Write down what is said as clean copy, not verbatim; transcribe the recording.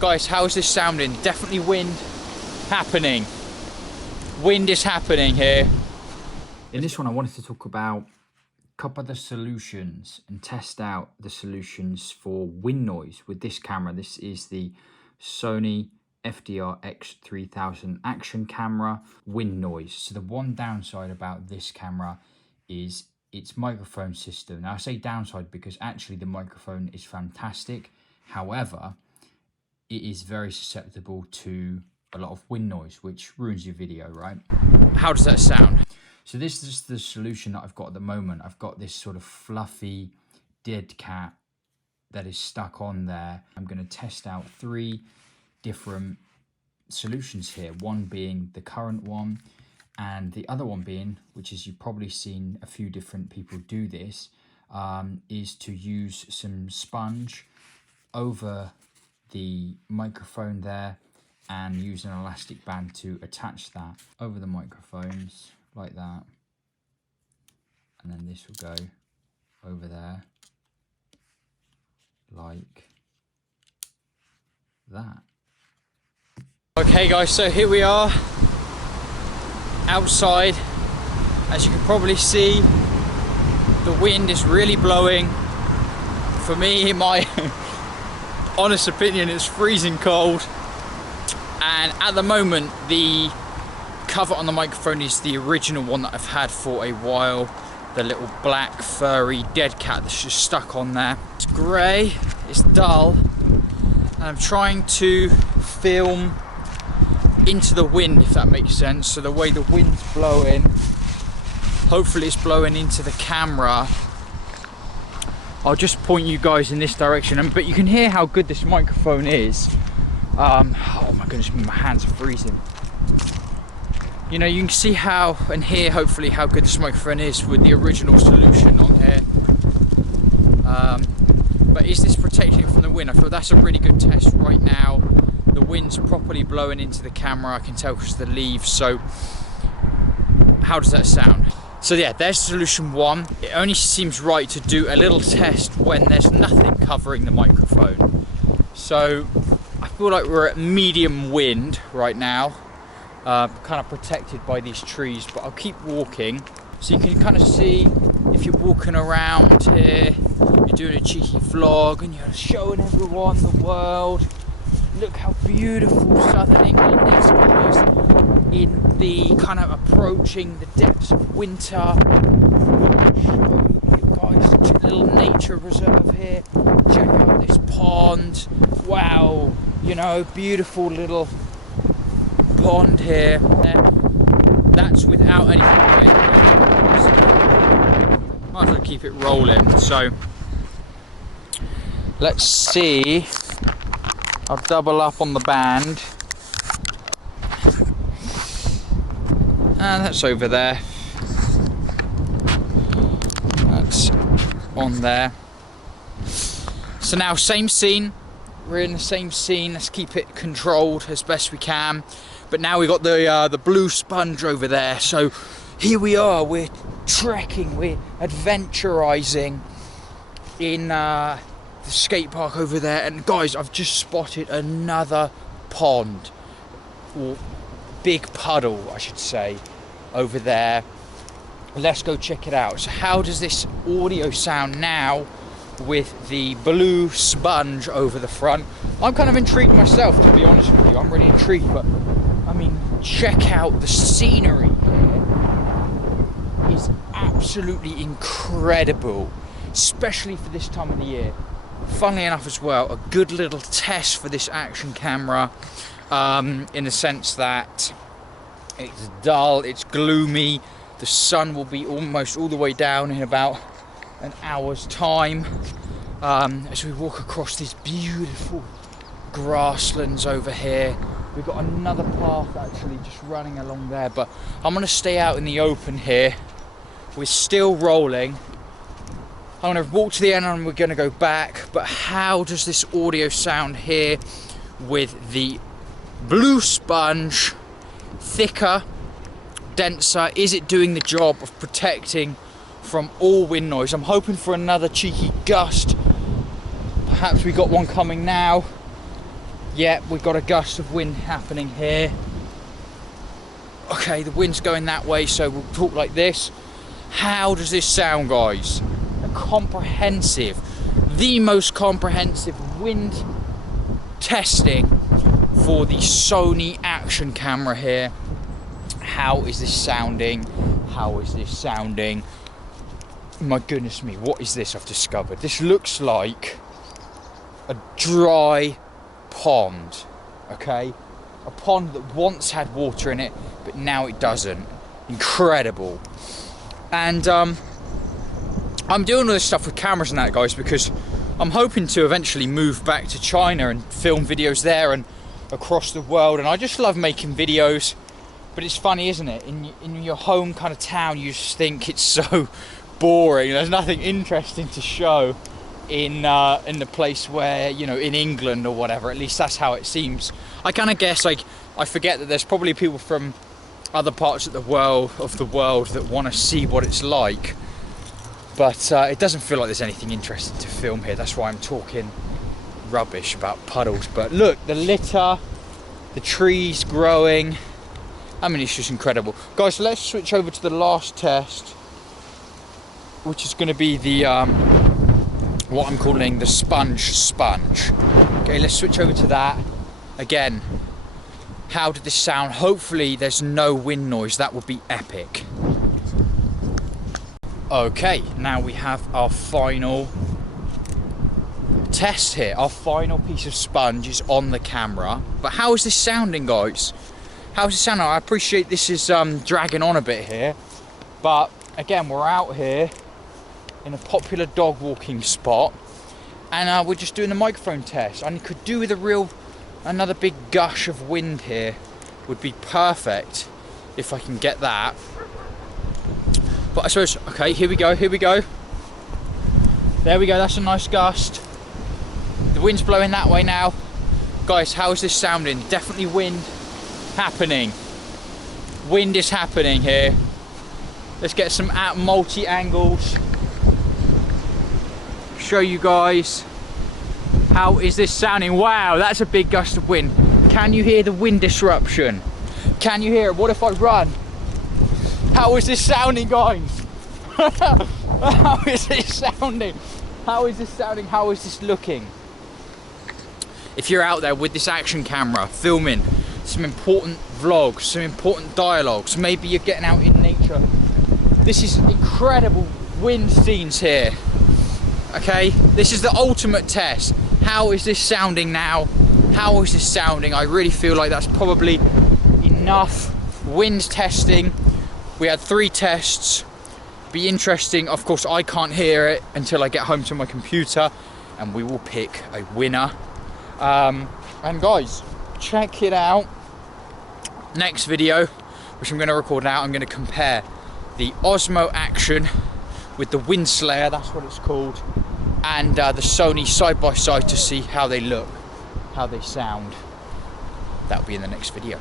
Guys, how is this sounding? Definitely wind happening. Wind is happening here. In this one, I wanted to talk about a couple of the solutions and test out the solutions for wind noise with this camera. This is the Sony FDR X3000 action camera wind noise. So the one downside about this camera is its microphone system. Now I say downside because actually the microphone is fantastic. However, it is very susceptible to a lot of wind noise, which ruins your video, right? How does that sound? So this is the solution that I've got at the moment. I've got this sort of fluffy dead cat that is stuck on there. I'm going to test out 3 different solutions here. One being the current one, and the other one being, which is you've probably seen a few different people do this, is to use some sponge over the microphone there and use an elastic band to attach that over the microphones like that, and then this will go over there like that. Okay guys, so here we are outside. As you can probably see, the wind is really blowing. For me, in my honest opinion, it's freezing cold. And at the moment, the cover on the microphone is the original one that I've had for a while. The little black furry dead cat that's just stuck on there. It's grey, it's dull, and I'm trying to film into the wind, if that makes sense. So the way the wind's blowing, hopefully it's blowing into the camera. I'll just point you guys in this direction, but you can hear how good this microphone is. Oh my goodness, my hands are freezing. You know, you can see how and hear hopefully how good this microphone is with the original solution on here. But is this protecting it from the wind? I feel that's a really good test right now. The wind's properly blowing into the camera, I can tell because of the leaves. So how does that sound? So yeah, there's solution 1. It only seems right to do a little test when there's nothing covering the microphone. So I feel like we're at medium wind right now, kind of protected by these trees, but I'll keep walking. So you can kind of see, if you're walking around here, you're doing a cheeky vlog and you're showing everyone the world. Look how beautiful southern England is, guys, in the kind of approaching the depths of winter. Show you guys a little nature reserve here. Check out this pond. Wow, you know, beautiful little pond here. That's without anything. Might as well keep it rolling. So let's see. I'll double up on the band. And that's over there. That's on there. So now, same scene. We're in the same scene. Let's keep it controlled as best we can. But now we've got the blue sponge over there. So here we are. We're trekking. We're adventurizing in the skate park over there. And guys, I've just spotted another pond, or big puddle I should say, over there. Let's go check it out. So how does this audio sound now with the blue sponge over the front? I'm kind of intrigued myself, to be honest with you. I'm really intrigued, but I mean, check out the scenery here. It's absolutely incredible, especially for this time of the year. Funnily enough as well, a good little test for this action camera, in the sense that it's dull, it's gloomy, the sun will be almost all the way down in about an hour's time, as we walk across these beautiful grasslands over here. We've got another path actually just running along there, but I'm going to stay out in the open here. We're still rolling. I'm going to walk to the end and we're going to go back. But how does this audio sound here with the blue sponge? Thicker, denser. Is it doing the job of protecting from all wind noise? I'm hoping for another cheeky gust. Perhaps we got one coming now. Yeah, we've got a gust of wind happening here. Okay, the wind's going that way, so we'll talk like this. How does this sound, guys? A comprehensive, the most comprehensive wind testing for the Sony action camera here. How is this sounding? How is this sounding? My goodness me, what is this I've discovered? This looks like a dry pond, okay? A pond that once had water in it, but now it doesn't. Incredible. And I'm doing all this stuff with cameras and that, guys, because I'm hoping to eventually move back to China and film videos there and across the world. And I just love making videos. But it's funny, isn't it? In your home kind of town, you just think it's so boring. There's nothing interesting to show in the place where, you know, in England or whatever. At least that's how it seems. I kind of guess, like, I forget that there's probably people from other parts of the world that want to see what it's like. But it doesn't feel like there's anything interesting to film here. That's why I'm talking rubbish about puddles. But look, the litter, the trees growing. I mean, it's just incredible. Guys, let's switch over to the last test, which is going to be the, what I'm calling the sponge. Okay, let's switch over to that. Again, how did this sound? Hopefully there's no wind noise. That would be epic. Okay, now we have our final test here. Our final piece of sponge is on the camera. But how is this sounding, guys? How's it sounding? I appreciate this is dragging on a bit here, but again, we're out here in a popular dog walking spot, and we're just doing the microphone test. And it could do with another big gush of wind here. Would be perfect if I can get that. But I suppose, okay, here we go. There we go, that's a nice gust. The wind's blowing that way now. Guys, how is this sounding? Definitely wind happening. Wind is happening here. Let's get some multi-angles. Show you guys. How is this sounding? Wow, that's a big gust of wind. Can you hear the wind disruption? Can you hear it? What if I run? How is this sounding, guys? How is this sounding? How is this sounding? How is this looking? If you're out there with this action camera filming some important vlogs, some important dialogues, maybe you're getting out in nature. This is incredible wind scenes here. Okay, this is the ultimate test. How is this sounding now? How is this sounding? I really feel like that's probably enough wind testing. We had 3 tests. Be interesting. Of course, I can't hear it until I get home to my computer, and we will pick a winner. And guys, check it out. Next video, which I'm going to record now, I'm going to compare the Osmo Action with the Wind Slayer, that's what it's called, and the Sony side by side to see how they look, how they sound. That'll be in the next video.